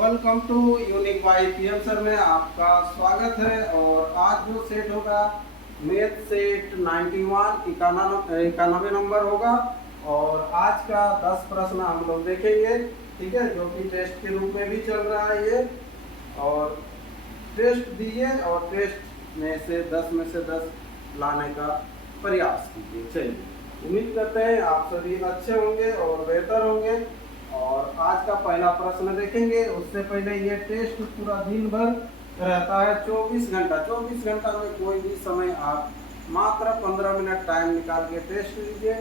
Welcome to unique by PM sir में आपका स्वागत है। और आज जो सेट होगा मैथ सेट 91 91 नंबर होगा। और आज का 10 प्रश्न हम लोग देखेंगे, ठीक है, जो कि टेस्ट के रूप में भी चल रहा है ये। और टेस्ट दिए और टेस्ट में से 10 लाने का प्रयास कीजिए। चलिए, उम्मीद करते हैं आप सभी अच्छे होंगे और बेहतर होंगे। और आज का पहला प्रश्न देखेंगे। उससे पहले ये टेस्ट पूरा दिन भर रहता है, 24 घंटा। 24 घंटा में कोई भी समय आप मात्र 15 मिनट टाइम निकाल के टेस्ट लीजिए।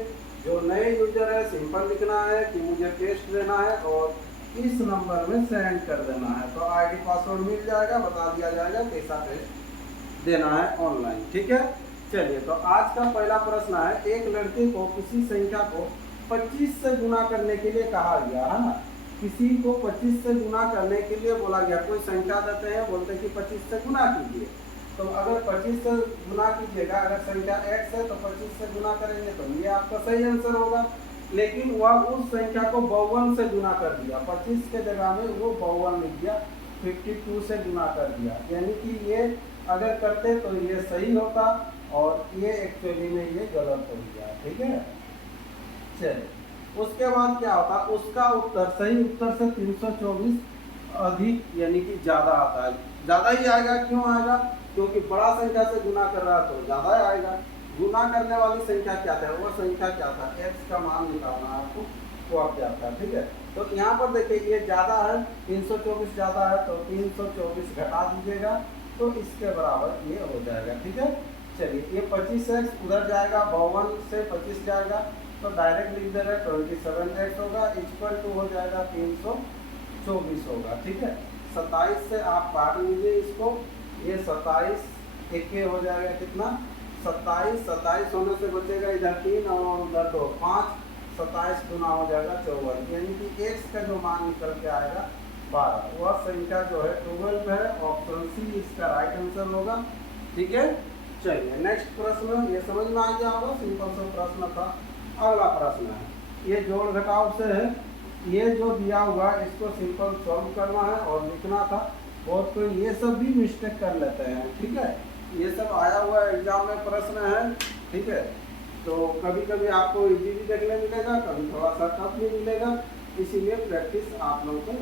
जो नए यूजर है, सिंपल लिखना है कि मुझे टेस्ट देना है और इस नंबर में सेंड कर देना है, तो आईडी पासवर्ड मिल जाएगा, बता दिया जाएगा कैसा टेस्ट देना है ऑनलाइन, ठीक है। चलिए, तो आज का पहला प्रश्न है, एक लड़के को किसी संख्या को 25 से गुना करने के लिए कहा गया है ना। किसी को 25 से गुना करने के लिए बोला गया, कोई संख्या देते हैं, बोलते हैं कि 25 से गुना कीजिए। तो अगर 25 से गुना कीजिएगा, अगर संख्या x है तो 25 से गुना करेंगे तो ये आपका सही आंसर होगा। लेकिन वह उस संख्या को 52 से गुना कर दिया, 25 के जगह में वो 52 लिख दिया, 52 से गुना कर दिया। यानी कि ये अगर करते तो ये सही होता और ये एक्चुअली में ये गलत हो गया, ठीक है। चलिए, उसके बाद क्या होता, उसका उत्तर सही उत्तर से 324 अधिक यानी कि ज्यादा आता है। ज्यादा ही आएगा, क्यों आएगा? क्योंकि बड़ा संख्या से गुना कर रहा है तो ज्यादा आएगा। गुना करने वाली संख्या क्या था, वो संख्या क्या था, x का मान निकालना आपको, वो आप क्या था, ठीक है। तो यहाँ पर देखिए ये ज्यादा है, 324 ज्यादा है, तो 324 घटा दीजिएगा तो इसके बराबर ये हो जाएगा, ठीक है। चलिए, ये 25x उधर जाएगा, 52 से 25 जाएगा तो डायरेक्ट लिख दे रहे 27x होगा, इक्वल टू हो जाएगा 324 होगा, ठीक है। 27 से आप काट लीजिए इसको, ये 27 एक हो जाएगा कितना, 27 होने से बचेगा इधर 3 और उधर 2, 5, 27 गुना हो जाएगा 54, यानी कि x का जो मान निकल के आएगा 12, वह संख्या जो है 12 है। ऑप्शन सी इसका राइट आंसर होगा, ठीक है। चलिए, नेक्स्ट प्रश्न, ये समझ में आ गया होगा, सिंपल सा प्रश्न था। अगला प्रश्न है, ये जोड़ घटाव से है, ये जो दिया हुआ है इसको सिंपल सॉल्व करना है और लिखना था। बहुत तो ये सब भी मिस्टेक कर लेते हैं, ठीक है। ये सब आया हुआ एग्जाम में प्रश्न है, ठीक है। तो कभी कभी आपको इजी भी देखने मिलेगा, कभी थोड़ा सा टफ भी मिलेगा, इसीलिए प्रैक्टिस आप लोगों को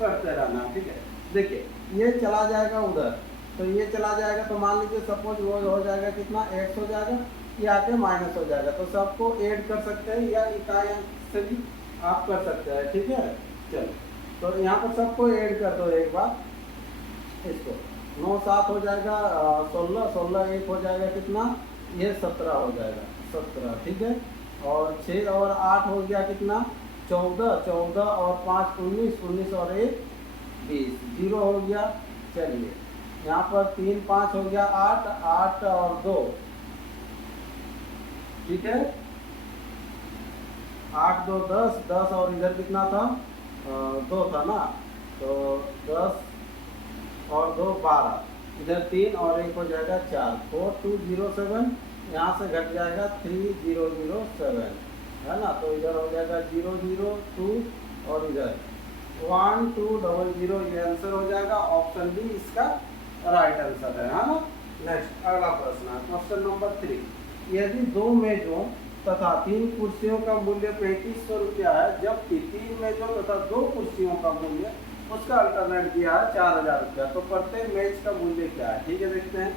करते रहना, ठीक है। देखिए, ये चला जाएगा उधर, तो ये चला जाएगा, तो मान लीजिए सपोज वो हो जाएगा कितना, x हो जाएगा, ये आके माइनस हो जाएगा, तो सबको ऐड कर सकते हैं या इकाई से भी आप कर सकते हैं, ठीक है। चलो, तो यहाँ पर सबको ऐड कर दो एक बार, इसको 9 7 हो जाएगा, 16 16 1 हो जाएगा कितना, ये 17 हो जाएगा, 17, ठीक है। और 6 और 8 हो गया कितना, 14 14 और 5 19 19 और 1 20, 0 हो गया। चलिए, यहाँ पर 3 5 हो गया 8 8 और 2, ठीक है, 8 2 10 10 और इधर कितना था, 2 था ना, तो 10 और 2 12, इधर 3 और 1 हो जाएगा 4, 4207, यहाँ से घट जाएगा 3007, है ना। तो इधर हो जाएगा 002 और इधर 1200, ये आंसर हो जाएगा। ऑप्शन बी इसका राइट आंसर है ना। नेक्स्ट अगला प्रश्न है, क्वेश्चन नंबर 3, यदि 2 मेजों तथा 3 कुर्सियों का मूल्य 3500 रुपया है, जबकि 3 मेजों तथा 2 कुर्सियों का मूल्य उसका अल्टरनेट दिया है 4000 रुपया, तो प्रत्येक मेज का मूल्य क्या है, ठीक है। देखते हैं,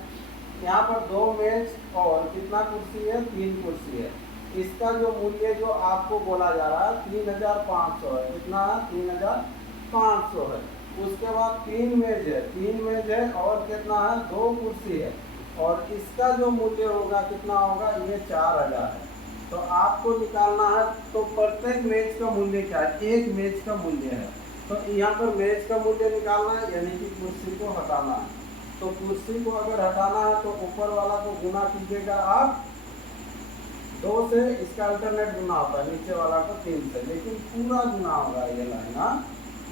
यहाँ पर 2 मेज और कितना कुर्सी है, 3 कुर्सी है, इसका जो मूल्य जो आपको बोला जा रहा है 3500 है, कितना है, 3500 है। उसके बाद 3 मेज है, 3 मेज है और कितना है, 2 कुर्सी है, और इसका जो मूल्य होगा कितना होगा, ये 4000 है। तो आपको निकालना है, तो प्रत्येक मेज का मूल्य क्या है, एक मेज का मूल्य है, तो यहाँ पर मेज का मूल्य निकालना है, यानी कि कुर्सी को हटाना है। तो कुर्सी को अगर हटाना है तो ऊपर वाला को गुना कीजिएगा आप 2 से, इसका अल्टरनेट गुना होता है, नीचे वाला को 3 से, लेकिन पूरा गुना होगा ये लाइन, हाँ।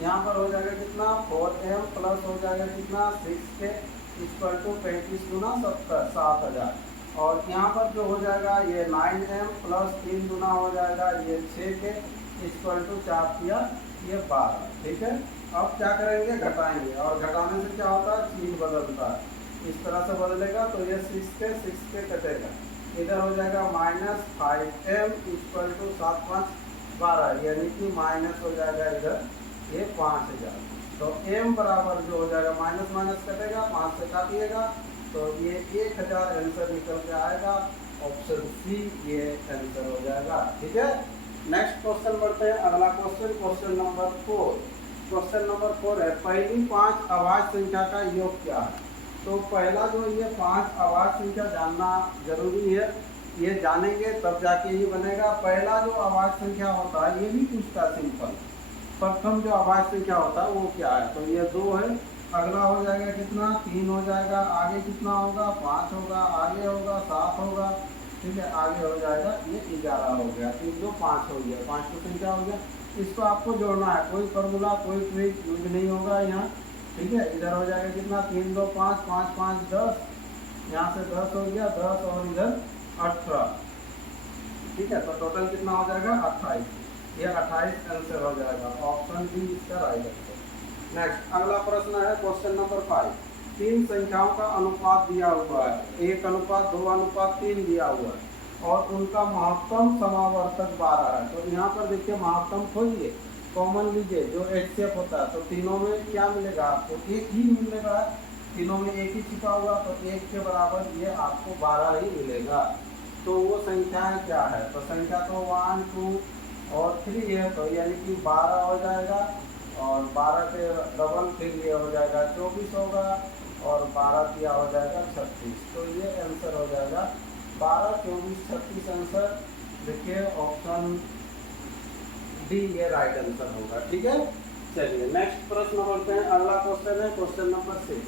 यहाँ पर हो जाएगा कितना, 4m प्लस हो जाएगा कितना, 6k इक्वल टू 35 गुना 7000, और यहाँ पर जो हो जाएगा ये 9m प्लस 3 गुना हो जाएगा ये 6k इक्वल टू 4 किया ये 12, ठीक है। अब क्या करेंगे, घटाएंगे, और घटाने से क्या होता है, चीज बदलता है, इस तरह से बदलेगा। तो ये 6 के कटेगा, इधर हो जाएगा -5m इक्वल टू 7 5 12, यानी कि माइनस हो जाएगा इधर ये 5000। तो m बराबर जो हो जाएगा, माइनस माइनस कटेगा, 5 से काटिएगा, तो ये 1000 आंसर निकल के आएगा। ऑप्शन सी ये आंसर हो जाएगा, ठीक है। नेक्स्ट क्वेश्चन बढ़ते हैं, अगला question, question number 4। Question number 4 है, पहली 5 अभाज्य संख्या का योग क्या है। तो पहला जो ये 5 अभाज्य संख्या जानना जरूरी है, ये जानेंगे तब जाके ये बनेगा। पहला जो अभाज्य संख्या होता है ये भी पूछता सिंपल, प्रथम जो अभाज्य संख्या होता है वो क्या है, तो ये 2 है। अगला हो जाएगा कितना, 3 हो जाएगा, आगे कितना होगा, 5 होगा, आगे होगा 7 होगा, ठीक है, आगे हो जाएगा ये 11 हो गया, 3 2 5 हो गया, 5 तो संख्या हो गया। इसको आपको जोड़ना है, कोई फॉर्मूला कोई ट्रिक यूज नहीं होगा यहाँ, ठीक है। इधर हो जाएगा कितना, 3 2 5 5 5 10, यहाँ से 10 हो गया, 10 और इधर 18, ठीक है। तो टोटल कितना हो जाएगा, 28, ये 28 आंसर हो जाएगा। ऑप्शन डी इसका राइट आंसर। नेक्स्ट अगला प्रश्न है, क्वेश्चन नंबर 5। 3 संख्याओं का अनुपात दिया हुआ है, 1:2:3 दिया हुआ है, और उनका महत्तम समावर्तक 12 है। तो यहाँ पर देखिए महत्तम खोजिए, कॉमन लीजिए, जो HCF होता है, तो तीनों में क्या मिलेगा आपको, एक ही मिलेगा, तीनों में एक ही छिपा हुआ, तो 1 के बराबर ये आपको 12 ही मिलेगा। तो वो संख्याएं क्या है, तो संख्या तो 1 2 और 3 है, तो यानी कि 12 हो जाएगा, और 12 के डबल फिर ये हो जाएगा 24 होगा, और 12 किया हो जाएगा 36। तो ये आंसर हो जाएगा 12 24 36 आंसर। देखिए ऑप्शन डी ये राइट आंसर होगा, ठीक है। चलिए नेक्स्ट प्रश्न बढ़ते हैं, अगला क्वेश्चन है, क्वेश्चन नंबर 6।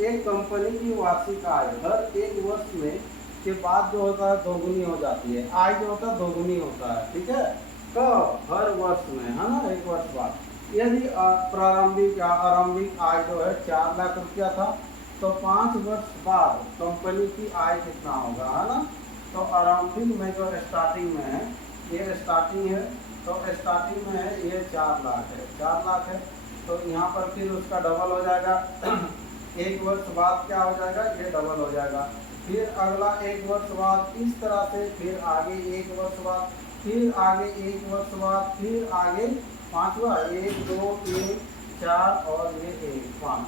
एक कंपनी की वार्षिक आय हर 1 वर्ष में के बाद जो होता है दोगुनी हो जाती है, आय जो होता है दोगुनी होता है, ठीक है। कब, हर वर्ष में, है ना, 1 वर्ष बाद। यदि प्रारंभिक या आरंभिक आय जो है 4 लाख रुपया था, तो 5 वर्ष बाद कंपनी की आय कितना होगा, है ना। तो आरंभिक में जो स्टार्टिंग में है, ये स्टार्टिंग है, तो स्टार्टिंग में है ये 4 लाख है, 4 लाख है, तो यहाँ पर फिर उसका डबल हो जाएगा। 1 वर्ष बाद क्या हो जाएगा, ये डबल हो जाएगा, फिर अगला 1 वर्ष बाद, इस तरह से, फिर आगे 1 वर्ष बाद, फिर आगे 1 वर्ष बाद, फिर आगे 5वां 1 2 3 4 और ये 1 5,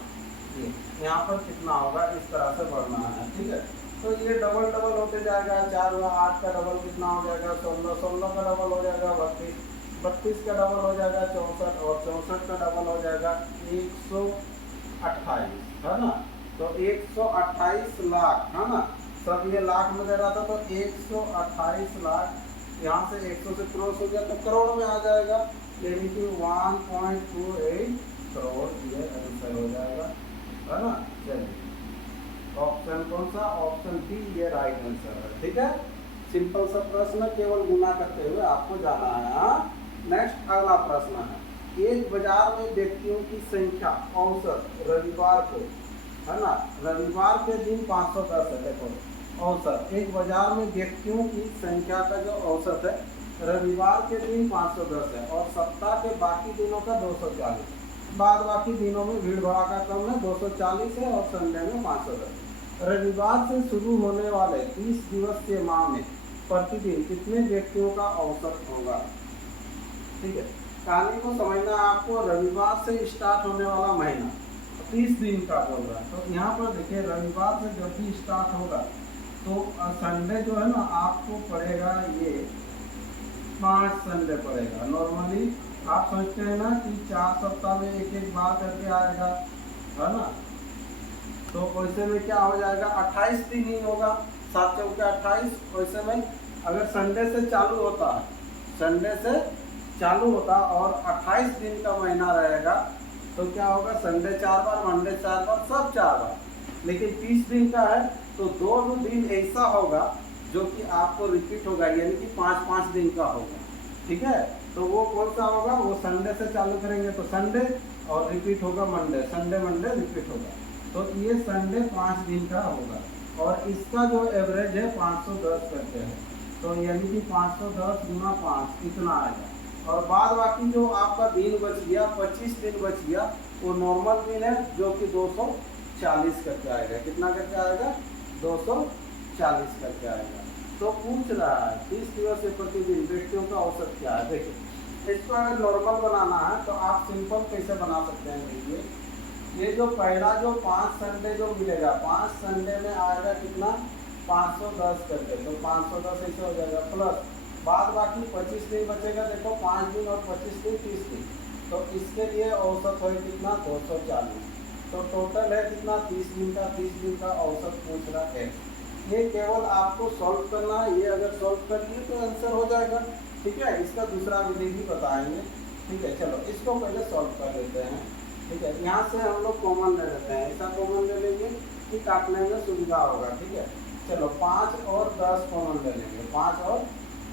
ये यहाँ पर कितना होगा, इस तरह से बढ़ना है, ठीक है। तो ये डबल डबल होते जाएगा, 4 व 8 का डबल कितना हो जाएगा, 16 16 का डबल हो जाएगा 32 32 का डबल हो जाएगा 64, और 64 का डबल हो जाएगा 128, है ना। तो 128 लाख, है ना, सब ये लाख में दे रहा था, तो 128 लाख, यहाँ से 100 से क्रॉस हो गया तो करोड़ में आ जाएगा, यानी कि 1.28 करोड़ ये आंसर हो जाएगा, है ना। चलिए ऑप्शन कौन सा, ऑप्शन बी ये राइट आंसर है, ठीक है। सिंपल सा प्रश्न, केवल गुना करते हुए आपको जाना है। नेक्स्ट अगला प्रश्न है, एक बाजार में व्यक्तियों की संख्या औसत रविवार को, है ना, रविवार के दिन 510 है। देखो औसत, एक बाजार में व्यक्तियों की संख्या का जो औसत है रविवार के दिन 510 है, और सप्ताह के बाकी दिनों का 240, बाद बाकी दिनों में भीड़ भड़ाका कम है, 240 है, और संडे में 510। रविवार से शुरू होने वाले 30 दिवसीय माह में प्रतिदिन कितने व्यक्तियों का औसत होगा, ठीक है। कहानी को समझना है आपको, रविवार से स्टार्ट होने वाला महीना 30 दिन का बोल रहा है, तो यहाँ पर देखिए रविवार से जब भी स्टार्ट होगा तो संडे जो है ना आपको पड़ेगा, ये 5 संडे पड़ेगा। नॉर्मली आप सोचते हैं ना कि 4 सप्ताह में एक एक बार करके आएगा, है ना, तो वैसे में क्या हो जाएगा, 28 दिन ही होगा, 7 चौके 28। वैसे में अगर संडे से चालू होता है, संडे से चालू होता और 28 दिन का महीना रहेगा, तो क्या होगा, संडे 4 बार, मंडे 4 बार, सब 4 बार। लेकिन 30 दिन का है तो 2 दिन ऐसा होगा जो कि आपको रिपीट होगा, यानी कि 5-5 दिन का होगा, ठीक है। तो वो कौन सा होगा, वो संडे से चालू करेंगे तो संडे, और रिपीट होगा मंडे, संडे मंडे रिपीट होगा, तो ये संडे 5 दिन का होगा, और इसका जो एवरेज है 510 करके है, तो यानी कि 510 गुना 5 इतना आएगा, और बाद बाकी जो आपका दिन बच गया 25 दिन बच गया वो नॉर्मल दिन है जो कि 240 करके आएगा। कितना करके आएगा? 240 करके आएगा। तो पूछ रहा है 30 दिवस से प्रतिदिन व्यक्तियों का औसत क्या है। देखिए इसको अगर नॉर्मल बनाना है तो आप सिंपल कैसे बना सकते हैं। देखिए ये जो पहला जो 5 संडे जो मिलेगा 5 संडे में आएगा कितना 510 करके, तो 510 ऐसे हो जाएगा प्लस बाद बाकी 25 दिन बचेगा। देखो 5 दिन और 25 दिन 30 दिन, तो इसके लिए औसत है कितना 240। तो टोटल है कितना 30 दिन का, 30 दिन का औसत पूछ रहा है। ये केवल आपको सॉल्व करना है। ये अगर सॉल्व कर लिए तो आंसर हो जाएगा। ठीक है, इसका दूसरा विधि भी बताएंगे। ठीक है, चलो इसको पहले सॉल्व कर लेते हैं। ठीक है, यहाँ से हम लोग कॉमन ले लेते हैं। ऐसा कॉमन ले लेंगे कि काटने में सुविधा होगा। ठीक है, चलो 5 और 10 कॉमन ले लेंगे। 5 और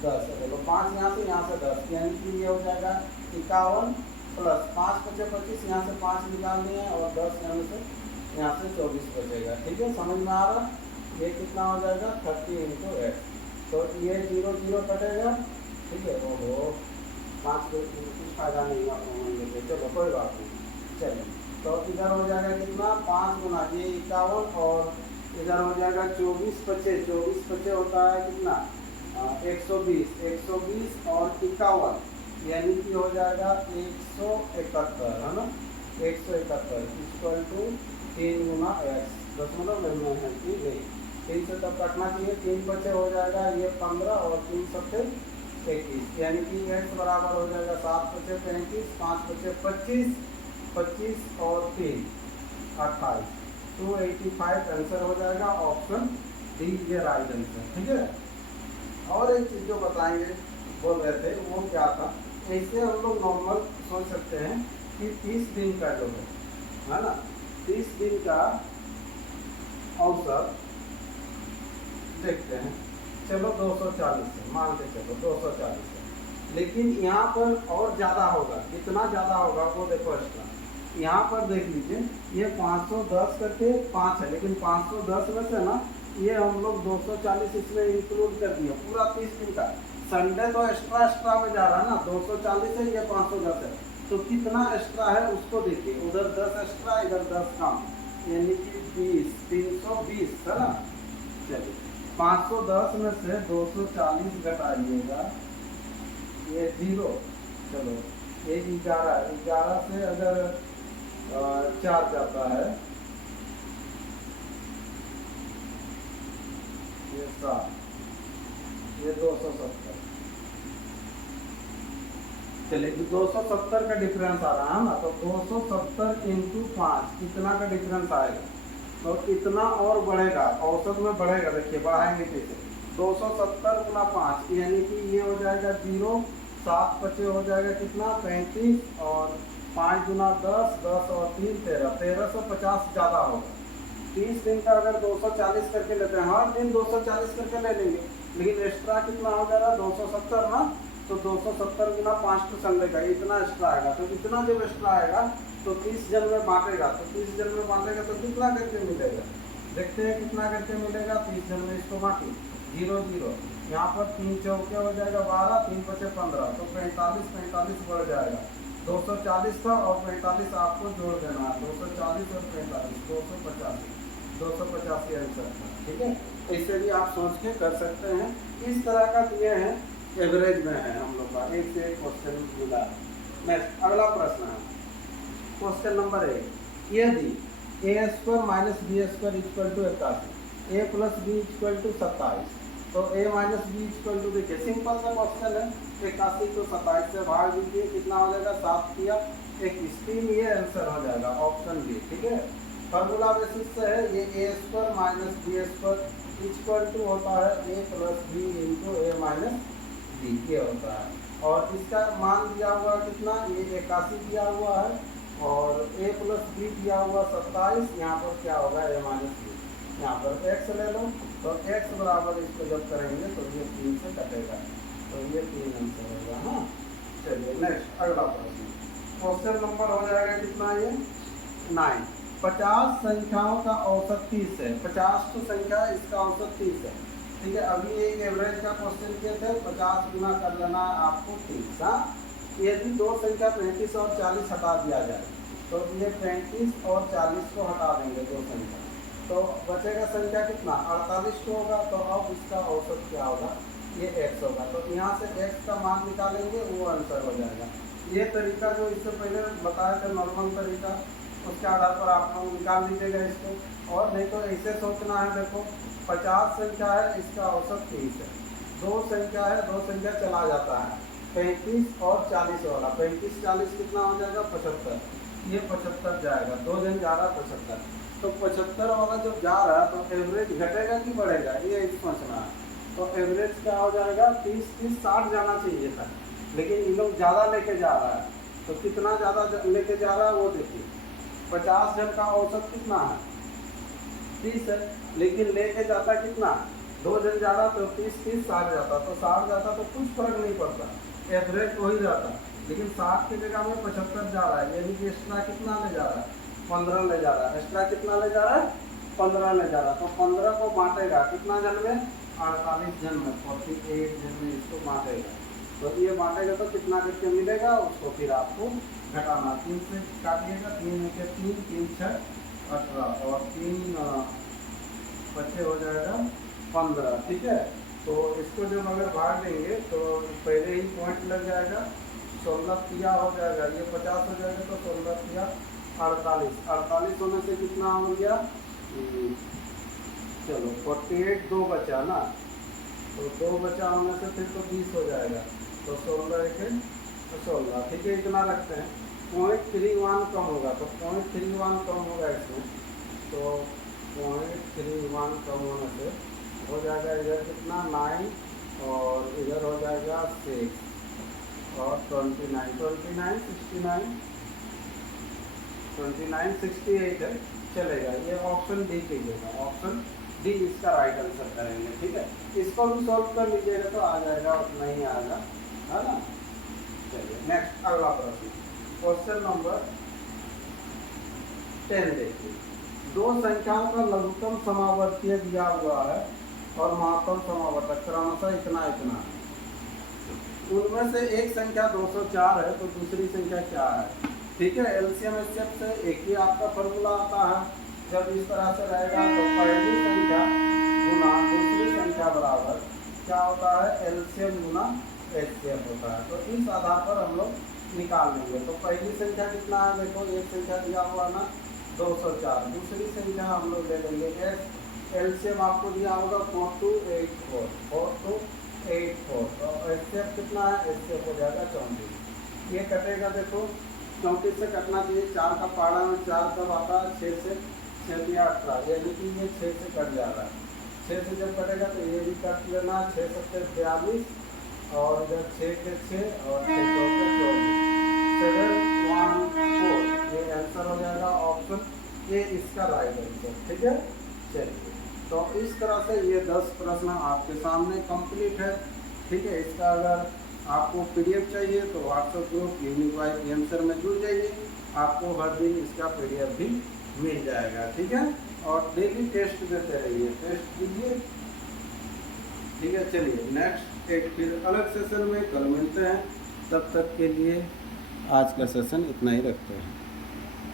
10, चलो 5 यहाँ से 10, यानी कि ये हो जाएगा 51 प्लस 5 बचे 25, यहाँ से 5 निकालनी है और 10 यहाँ से 24 बचेगा। ठीक है, समझ में आ रहा? ये कितना हो जाएगा 30 इंटू 8। तो ये 0 0 कटेगा। ठीक है, ओहो 5 को कुछ फायदा नहीं हुआ कॉमन लेके, चलो कोई बात नहीं। चलिए तो इधर हो जाएगा कितना 5 गुना ये 51 और इधर हो जाएगा 24 बचे 24 होता है कितना 120 और 51, यानी कि हो जाएगा 171 है ना। 171 इक्वल टू 3 गुना x, दशमलव में है कि नहीं 3 से तब काटना चाहिए। 3 बचे हो जाएगा ये 15 और 3 सबसे 21, यानी कि x बराबर हो जाएगा 7 बचे 35, 5 बचे 25 और 3 28, 285 आंसर हो जाएगा। ऑप्शन डी ये राइट आंसर। ठीक है, और एक चीज़ जो बताएंगे बोल रहे थे वो क्या था, ऐसे हम लोग नॉर्मल सोच सकते हैं कि 30 दिन का जो है ना 30 दिन का औसत देखते हैं। चलो 240 से मान के चलो 240 से, लेकिन यहाँ पर और ज़्यादा होगा। कितना ज़्यादा होगा वो देखो एक्स्ट्रा। यहाँ पर देख लीजिए ये 510 करके 5 है, लेकिन 510 में से ना ये हम लोग 240 इसमें इंक्लूड कर दिया पूरा 30 दिन का। संडे तो एक्स्ट्रा में जा रहा है ना, 240 है ये 510 है, तो कितना एक्स्ट्रा है उसको देखिए। उधर 10 एक्स्ट्रा इधर 10 कम, यानी कि 20 320 है ना। चलिए 510 में से 240 घटाइएगा, ये 0, चलो ये 11 से अगर 4 जाता है ये 7, ये 270। चलिए 270 का डिफरेंस आ रहा है ना, तो 270 इंटू 5 कितना का डिफरेंस आएगा, तो इतना और बढ़ेगा, औसत में बढ़ेगा। देखिए बढ़ाएंगे कैसे, 270 गुना 5 यानी कि ये हो जाएगा 0, 7 बचे हो जाएगा कितना 35 और 5 गुना 10, 10 और 3 13, 1350 ज़्यादा होगा। 30 दिन का अगर 240 करके लेते हैं, हर दिन 240 करके ले लेंगे, लेकिन एक्स्ट्रा कितना हो जाएगा 270 ना, तो 270 गुना 5 तो संडे का इतना एक्स्ट्रा आएगा। तो इतना जब एक्स्ट्रा आएगा तो 30 जन में बांटेगा, तो 30 जन में बांटेगा तो कितना करके मिलेगा, देखते हैं कितना करके मिलेगा। 30 जन में इसको बांटी 0 0, यहाँ पर 3 चौके हो जाएगा 12, 3 बचे 15, तो 45 बढ़ जाएगा। 240 था और 45 आपको जोड़ देना है, 240 और 45 285 आंसर था। ठीक है, इससे भी आप सोच के कर सकते हैं। इस तरह का दिए हैं, एवरेज में है हम लोग का, एक से एक क्वेश्चन मिला। नेक्स्ट अगला प्रश्न है क्वेश्चन नंबर 1, यदि a² minus b² equal to 81, a plus b equal to 27, तो a minus B equal to, देखिए सिंपल सा क्वेश्चन है। 81 को 27 से भाग दीजिए, कितना हो जाएगा 7 किया 21, 3, ये आंसर हो जाएगा ऑप्शन बी। ठीक है, फॉर्मूला बेसिस से है ये a² minus b² equal to होता है a plus B into a minus B, ये होता है। और इसका मान दिया हुआ कितना, ये 81 दिया हुआ है और a प्लस बी दिया हुआ 27, यहाँ पर क्या होगा a माइनस बी, यहाँ पर x ले लो, तो x बराबर इसको जब करेंगे तो ये 3 से कटेगा, तो ये 3 आंसर होगा। हाँ चलिए नेक्स्ट अगला प्रश्न, क्वेश्चन नंबर हो जाएगा कितना, ये 9। 50 संख्याओं का औसत 30 है। 50 तो संख्या है, इसका औसत 30 है। ठीक है, अभी एक एवरेज का क्वेश्चन किए थे, 50 गुना कर लेना आपको 30। हाँ यदि दो संख्या 35 और 40 हटा दिया जाए तो ये 35 और 40 को हटा देंगे दो संख्या, तो बचेगा संख्या कितना 48 को होगा। तो अब इसका औसत क्या होगा, ये x होगा। तो यहाँ से x का मान निकालेंगे, वो आंसर हो जाएगा। ये तरीका जो इससे पहले बताया था नॉर्मल तरीका, उसके आधार पर आप लोग निकाल लीजिएगा इसको। और नहीं तो ऐसे सोचना है, देखो 50 संख्या है, इसका औसत 30 है। दो संख्या है, दो संख्या चला जाता है 35 और 40 वाला, 35 40 कितना हो जाएगा 75, ये 75 जाएगा, दो जन जा रहा 75। तो 75 वाला जब जा रहा है तो एवरेज घटेगा कि बढ़ेगा, ये सोचना है। तो एवरेज क्या हो जाएगा 30 30 60 जाना चाहिए था, लेकिन इन लोग ज़्यादा लेके जा रहा है। तो कितना ज़्यादा लेके जा रहा है वो देखिए, 50 जन का औसत कितना है 30 है, लेकिन लेके जाता कितना, दो जन जा रहा तो 30 30 60 जाता, तो 60 जाता तो कुछ फर्क नहीं पड़ता, एवरेज वही जाता। लेकिन 60 की जगह में 75 जा रहा है, यानी कि एक्स्ट्रा कितना ले जा रहा है 15 ले जा रहा है। एक्स्ट्रा कितना ले जा रहा है 15 ले जा रहा है। तो 15 को बांटेगा कितना जन में 48 जन में, 48 जन में इसको बांटेगा। तो ये बांटेगा तो कितना करके मिलेगा उसको, फिर आपको घटाना, 3 से काटिएगा, 3 में से 3 3 6 18 और 3 बच्चे हो जाएगा 15, ठीक है। तो इसको जब अगर भाग देंगे तो पहले ही पॉइंट लग जाएगा, 16 तिया हो जाएगा, ये 50 हो जाएगा, तो 16 तिया 48, 48 होने से कितना हो गया, चलो 48 दो बचा ना, तो दो बचा होने से फिर तो 20 हो जाएगा, तो 16 एक 16, ठीक है, इतना रखते हैं। 0.31 कम होगा, तो 0.31 कम होगा इसमें, तो 0.31 कम होने से हो जाएगा इधर कितना 9 और इधर हो जाएगा 6 और 29 29 69 29 68 है, चलेगा। ये ऑप्शन डी कीजिएगा, ऑप्शन डी इसका राइट आंसर करेंगे, ठीक है। इसको भी सॉल्व कर लीजिएगा तो आ जाएगा, उतना ही आएगा, है ना। चलिए नेक्स्ट अगला प्रश्न, क्वेश्चन नंबर 10 देखिए। दो संख्याओं का लघुत्तम समावर्तीय दिया हुआ है और महत्तम समावर्तक क्रमशः इतना इतना है। उनमें से एक संख्या 204 है, तो दूसरी संख्या क्या है, ठीक है। एलसीएम एचसीएफ से एक ही आपका फॉर्मूला आता है। जब इस तरह से रहेगा तो पहली संख्या गुना दूसरी संख्या बराबर क्या होता है, एलसीएम गुना एचसीएफ होता है। तो इस आधार पर हम लोग निकाल लेंगे। तो पहली संख्या कितना है, देखो एक संख्या दिया हुआ ना 204, दूसरी संख्या हम लोग ले लेंगे एस, एलसीएम आपको दिया होगा 4284, 4284, तो एचसीएफ कितना है, एचसीएफ हो जाएगा 34। ये कटेगा, देखो 34 से कटना चाहिए, 4 का पाड़ा में 4 कब आता है, 6 से 6 दिया 18, यानी कि ये 6 से कट जा रहा है। 6 से जब कटेगा तो ये भी कट लेना, 6 7 42 और इधर 6 के 6 और 6 2 के 24, 714, ये आंसर हो जाएगा ऑप्शन ए इसका राइट आंसर, ठीक है। चलिए, तो इस तरह से ये 10 प्रश्न आपके सामने कंप्लीट है, ठीक है। इसका अगर आपको पीडीएफ चाहिए तो व्हाट्सएप ग्रुप यूनिक आंसर में जुड़ जाइए, आपको हर दिन इसका पीडीएफ भी मिल जाएगा, ठीक है। और डेली टेस्ट देते रहिए, टेस्ट कीजिए, ठीक है। चलिए नेक्स्ट एक फिर अलग सेशन में कल मिलते हैं, तब तक के लिए आज का सेशन इतना ही रखते हैं।